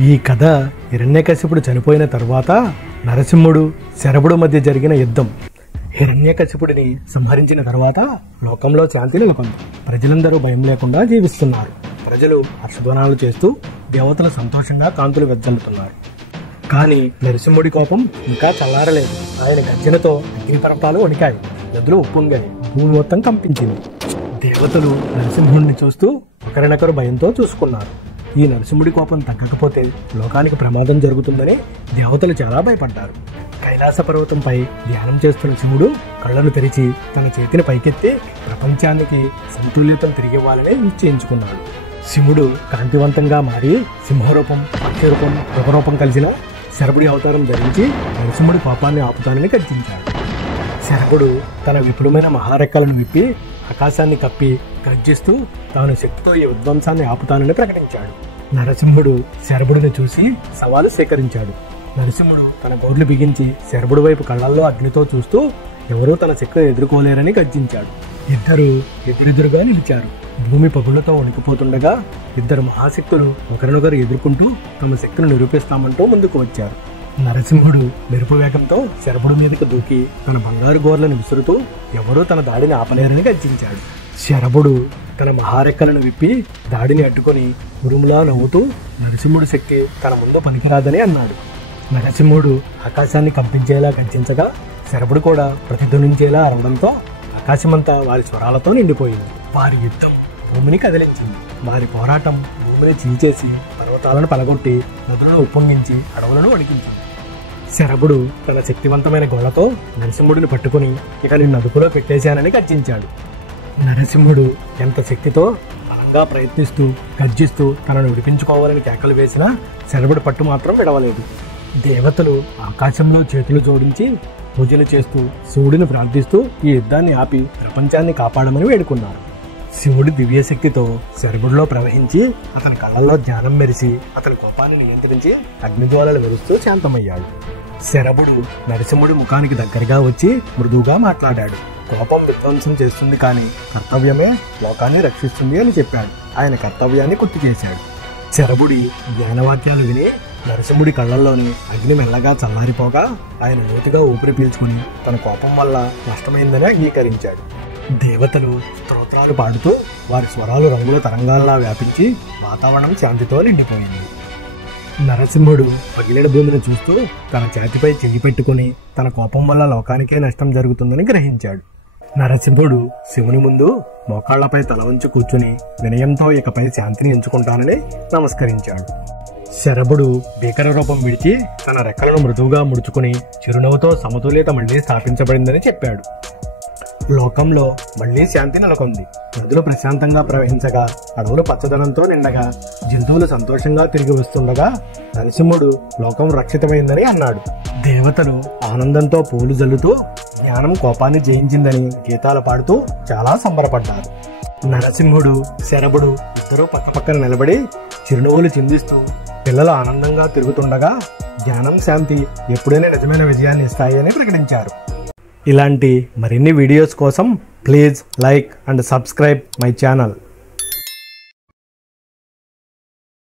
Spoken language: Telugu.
ఈ కథ హిరణ్యకశిపుడు చనిపోయిన తర్వాత నరసింహుడు శరభుడు మధ్య జరిగిన యుద్ధం. హిరణ్యకశిపుడిని సంహరించిన తర్వాత లోకంలో శాంతి నెలకొంది. ప్రజలందరూ భయం లేకుండా జీవిస్తున్నారు. ప్రజలు హర్షధ్వానాలు చేస్తూ దేవతలు సంతోషంగా కాంతులు వెదజల్లుతున్నారు. కానీ నరసింహుడి కోపం ఇంకా చల్లారలేదు. ఆయన గర్జనతో అగ్నిపర్వతాలు వణికాయి, నదులు ఉప్పొంగాయి, భూమి మొత్తం కంపించింది. దేవతలు నరసింహుడిని చూస్తూ ఒకరినొకరు భయంతో చూసుకున్నారు. ఈ నరసింహుడి కోపం తగ్గకపోతే లోకానికి ప్రమాదం జరుగుతుందని దేవతలు చాలా భయపడ్డారు. కైలాస పర్వతంపై ధ్యానం చేస్తున్న శివుడు కళ్ళను తెరిచి తన చేతిని పైకెత్తి ప్రపంచానికి సమతుల్యతను తిరిగివ్వాలని నిశ్చయించుకున్నాడు. శివుడు కాంతివంతంగా మారి సింహరూపం, పక్షరూపం, మృగరూపం కలిసిన శరభుడి అవతారం ధరించి నరసింహుడి కోపాన్ని ఆపుతానని గర్జించాడు. శరభుడు తన విపులమైన మహారెక్కలను విప్పి ఆకాశాన్ని కప్పి గర్జిస్తూ తాను శక్తితో ఈ విధ్వంసాన్ని ఆపుతానని ప్రకటించాడు. నరసింహుడు శరభుడిని చూసి సవాలు స్వీకరించాడు. నరసింహుడు తన గోర్లు బిగించి శరభుడి వైపు కళ్ళల్లో అగ్నితో చూస్తూ ఎవరూ తన శక్తిని ఎదుర్కోలేరని గర్జించాడు. ఇద్దరు ఎదురెదురుగా నిలిచారు. భూమి పగుళ్లతో వణికిపోతుండగా ఇద్దరు మహాశక్తులు ఒకరినొకరు ఎదుర్కొంటూ తమ శక్తిని నిరూపిస్తామంటూ ముందుకు వచ్చారు. నరసింహుడు మెరుపు వేగంతో శరభుడి మీదకి దూకి తన బంగారు గోర్లను విసురుతూ ఎవరూ తన దాడిని ఆపలేరని గర్జించాడు. శరభుడు తన మహారెక్కలను విప్పి దాడిని అడ్డుకొని ఉరుములా నవ్వుతూ నరసింహుడి శక్తి తన ముందు పనికిరాదని అన్నాడు. నరసింహుడు ఆకాశాన్ని కంపించేలా గర్జించగా శరభుడు కూడా ప్రతిధ్వనించేలా అరవడంతో ఆకాశమంతా వారి స్వరాలతో నిండిపోయింది. వారి యుద్ధం భూమిని కదిలించింది. వారి పోరాటం భూమిని చీల్చేసి పర్వతాలను పలగొట్టి నదులను ఉప్పొంగించి అడవులను వణికించింది. శరభుడు తన శక్తివంతమైన గోళ్లతో నరసింహుడిని పట్టుకుని ఇక నిన్ను అదుపులో పెట్టేశానని గర్జించాడు. నరసింహుడు ఎంత శక్తితో బలంగా ప్రయత్నిస్తూ గర్జిస్తూ తనను విడిపించుకోవాలని కేకలు వేసినా శరభుడి పట్టు మాత్రం విడవలేదు. దేవతలు ఆకాశంలో చేతులు జోడించి పూజలు చేస్తూ శివుడిని ప్రార్థిస్తూ ఈ యుద్ధాన్ని ఆపి ప్రపంచాన్ని కాపాడమని వేడుకున్నారు. శివుడి దివ్యశక్తితో శరభుడిలో ప్రవహించి అతని కళ్ళల్లో జ్ఞానం మెరిసి అతని కోపాన్ని నియంత్రించి అగ్నిజ్వాలలు మెరుస్తూ శాంతమయ్యాడు. శరభుడు నరసింహుడి ముఖానికి దగ్గరగా వచ్చి మృదువుగా మాట్లాడాడు. కోపం విధ్వంసం చేస్తుంది, కానీ కర్తవ్యమే లోకాన్ని రక్షిస్తుంది అని చెప్పాడు. ఆయన కర్తవ్యాన్ని గుర్తు చేశాడు. శరభుడి జ్ఞానవాక్యాలు విని నరసింహుడి కళ్ళల్లోని అగ్ని మెల్లగా చల్లారిపోగా ఆయన లోతుగా ఊపిరి పీల్చుకుని తన కోపం వల్ల నష్టమైందని అంగీకరించాడు. దేవతలు స్తోత్రాలు పాడుతూ వారి స్వరాలు రంగుల తరంగాల్లా వ్యాపించి వాతావరణం శాంతితో నిండిపోయింది. నరసింహుడు పగిలిన భూమిని చూస్తూ తన చేతిపై చెయ్యి పెట్టుకుని తన కోపం వల్ల లోకానికే నష్టం జరుగుతుందని గ్రహించాడు. నరసింహుడు శివుని ముందు మోకాళ్లపై తల వంచి కూర్చుని వినయంతో ఇకపై శాంతిని ఎంచుకుంటానని నమస్కరించాడు. శరభుడు భీకర రూపం విడిచి తన రెక్కలను మృదువుగా ముడుచుకుని చిరునవ్వుతో సమతుల్యత మళ్లీ స్థాపించబడిందని చెప్పాడు. లోకంలో మళ్లీ శాంతి నెలకొంది. నదులు ప్రశాంతంగా ప్రవహించగా, అడవులు పచ్చదనంతో నిండగా, జంతువులు సంతోషంగా తిరిగి వస్తుండగా నరసింహుడు లోకం రక్షితమైందని అన్నాడు. దేవతలు ఆనందంతో పూలు జల్లుతూ జ్ఞానం కోపాన్ని జయించిందని గీతాలు పాడుతూ చాలా సంబరపడ్డారు. నరసింహుడు శరభుడు ఇద్దరూ పక్కపక్కన నిలబడి చిరునవ్వులు చిందిస్తూ పిల్లలు ఆనందంగా తిరుగుతుండగా జ్ఞానం, శాంతి ఎప్పుడైనా నిజమైన విజయాన్ని ఇస్తాయి అని ప్రకటించారు. ఇలాంటి మరిన్ని వీడియోస్ కోసం please like and subscribe my channel.